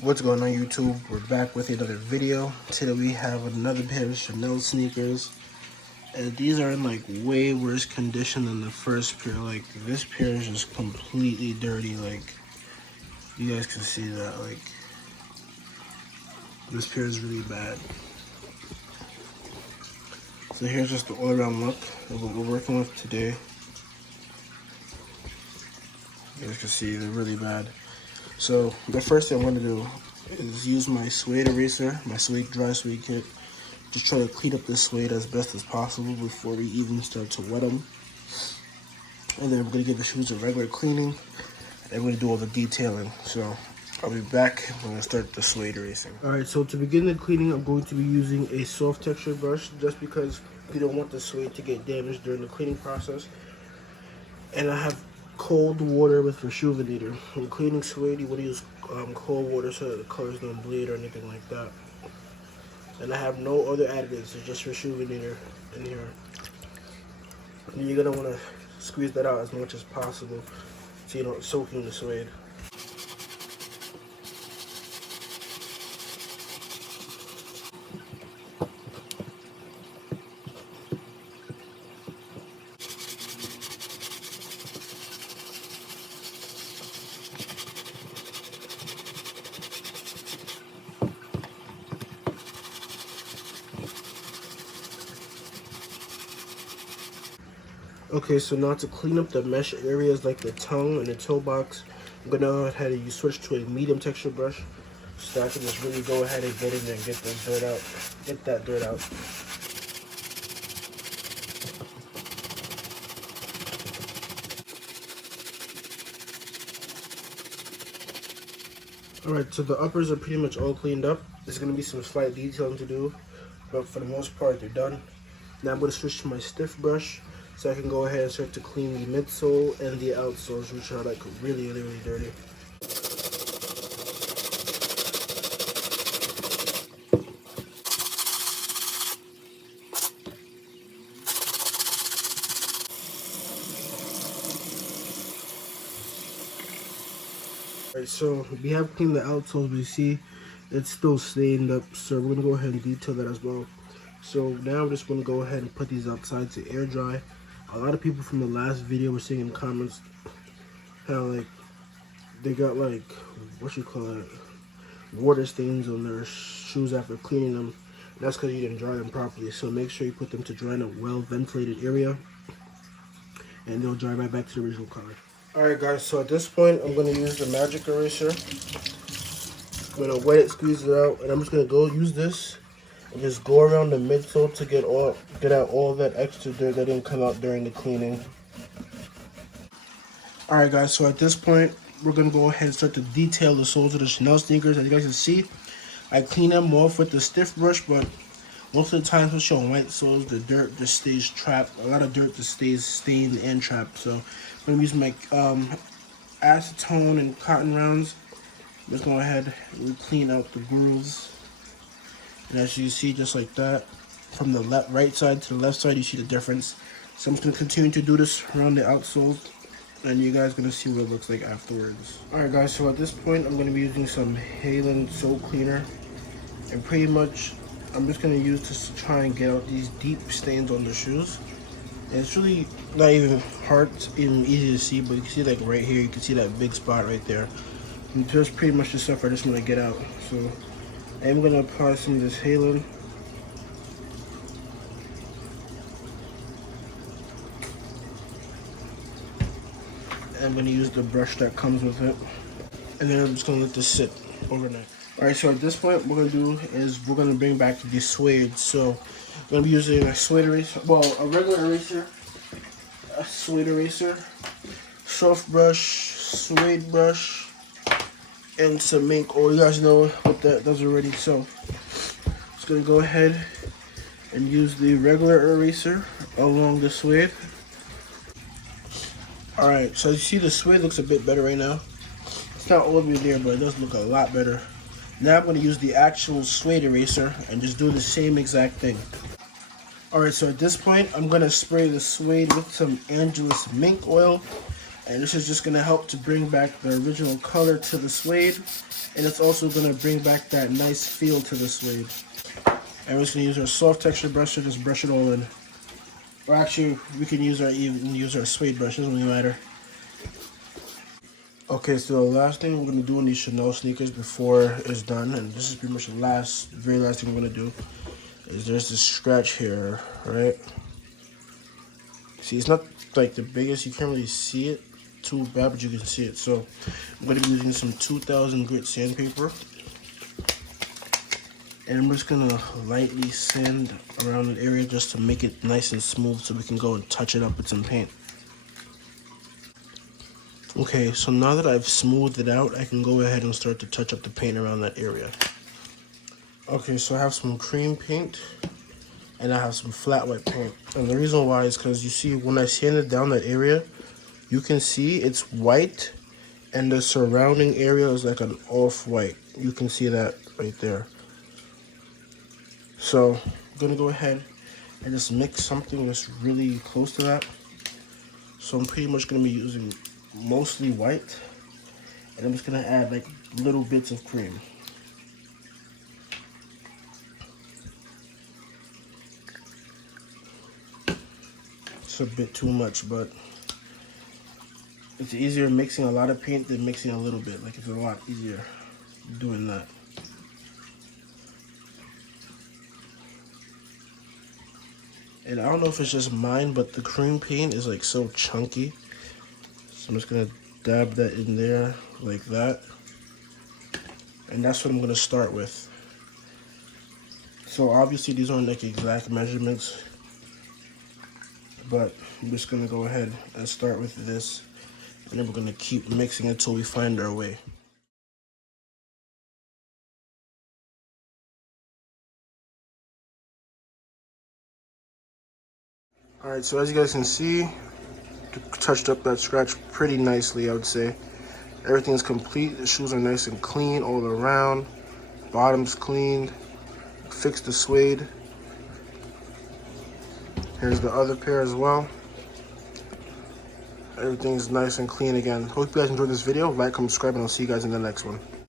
What's going on, YouTube? We're back with another video. Today we have another pair of Chanel sneakers, and these are in like way worse condition than the first pair. Like this pair is just completely dirty. Like you guys can see that. Like this pair is really bad. So here's just the all-around look of what we're working with today. You guys can see they're really bad. So the first thing I'm going to do is use my suede eraser, my suede dry suede kit. Just try to clean up this suede as best as possible before we even start to wet them. And then I'm going to give the shoes a regular cleaning. And I'm going to do all the detailing. So I'll be back when I start the suede erasing. Alright, so to begin the cleaning, I'm going to be using a soft texture brush just because we don't want the suede to get damaged during the cleaning process. And I have cold water with rejuvenator. When cleaning suede, you want to use cold water so that the colors don't bleed or anything like that. And I have no other additives, it's just rejuvenator in here. And you're going to want to squeeze that out as much as possible so you don't soak in the suede. Okay, so now to clean up the mesh areas like the tongue and the toe box, I'm going to go ahead and switch to a medium texture brush so I can just really go ahead and get in there and get the dirt out. Get that dirt out. Alright, so the uppers are pretty much all cleaned up. There's going to be some slight detailing to do, but for the most part they're done. Now I'm going to switch to my stiff brush so I can go ahead and start to clean the midsole and the outsoles, which are like really dirty. Alright, so we have cleaned the outsoles, but you see it's still stained up, so we're going to go ahead and detail that as well. So now I'm just going to go ahead and put these outside to air dry. A lot of people from the last video were saying in comments how like they got like, what you call it, water stains on their shoes after cleaning them. That's because you didn't dry them properly. So make sure you put them to dry in a well ventilated area and they'll dry right back to the original color. Alright guys, so at this point I'm going to use the magic eraser. I'm going to wet it, squeeze it out, and I'm just going to go use this and just go around the midsole to get out all that extra dirt that didn't come out during the cleaning. Alright guys, so at this point we're going to go ahead and start to detail the soles of the Chanel sneakers. As you guys can see, I clean them off with the stiff brush, but most of the time when showing white soles, the dirt just stays trapped. A lot of dirt just stays stained and trapped. So I'm going to use my acetone and cotton rounds. I'm just going ahead and clean out the grooves. And as you see, just like that, from the right side to the left side, you see the difference. So I'm just going to continue to do this around the outsoles, and you guys are going to see what it looks like afterwards. Alright guys, so at this point, I'm going to be using some Halon soap cleaner. And pretty much, I'm just going to use this to try and get out these deep stains on the shoes. And it's really not even hard, even easy to see, but you can see like right here, you can see that big spot right there. And just pretty much the stuff I just want to get out. So I'm going to apply some of this Halon. And I'm going to use the brush that comes with it. And then I'm just going to let this sit overnight. Alright, so at this point, what we're going to do is we're going to bring back the suede. So I'm going to be using a suede eraser, well, a regular eraser, a suede eraser, soft brush, suede brush, and some ink. Oh, you guys know what that does already. So just going to go ahead and use the regular eraser along the suede. Alright, so you see the suede looks a bit better right now. It's not all the way there, but it does look a lot better. Now I'm going to use the actual suede eraser and just do the same exact thing. Alright, so at this point, I'm going to spray the suede with some Angelus mink oil. And this is just going to help to bring back the original color to the suede. And it's also going to bring back that nice feel to the suede. And we're just going to use our soft texture brush to just brush it all in. Or actually, we can use our suede brush, doesn't really matter. Okay, so the last thing we're going to do on these Chanel sneakers before it's done, and this is pretty much the very last thing we're going to do, is there's this scratch here, right? See, it's not like the biggest, you can't really see it too bad, but you can see it. So I'm going to be using some 2000 grit sandpaper. And I'm just going to lightly sand around the area just to make it nice and smooth so we can go and touch it up with some paint. Okay, so now that I've smoothed it out, I can go ahead and start to touch up the paint around that area. Okay, so I have some cream paint and I have some flat white paint. And the reason why is because you see when I sanded down that area, you can see it's white and the surrounding area is like an off-white. You can see that right there. So I'm gonna go ahead and just mix something that's really close to that. So I'm pretty much gonna be using mostly white, and I'm just gonna add like little bits of cream. It's a bit too much, but it's easier mixing a lot of paint than mixing a little bit. Like it's a lot easier doing that. And I don't know if it's just mine, but the cream paint is like so chunky. So I'm just gonna dab that in there like that. And that's what I'm gonna start with. So obviously these aren't like exact measurements, but I'm just gonna go ahead and start with this. And then we're gonna keep mixing until we find our way. All right, so as you guys can see, touched up that scratch pretty nicely, I would say. Everything's complete. The shoes are nice and clean all around. Bottom's cleaned. Fixed the suede. Here's the other pair as well. Everything's nice and clean again. Hope you guys enjoyed this video. Like, comment, subscribe, and I'll see you guys in the next one.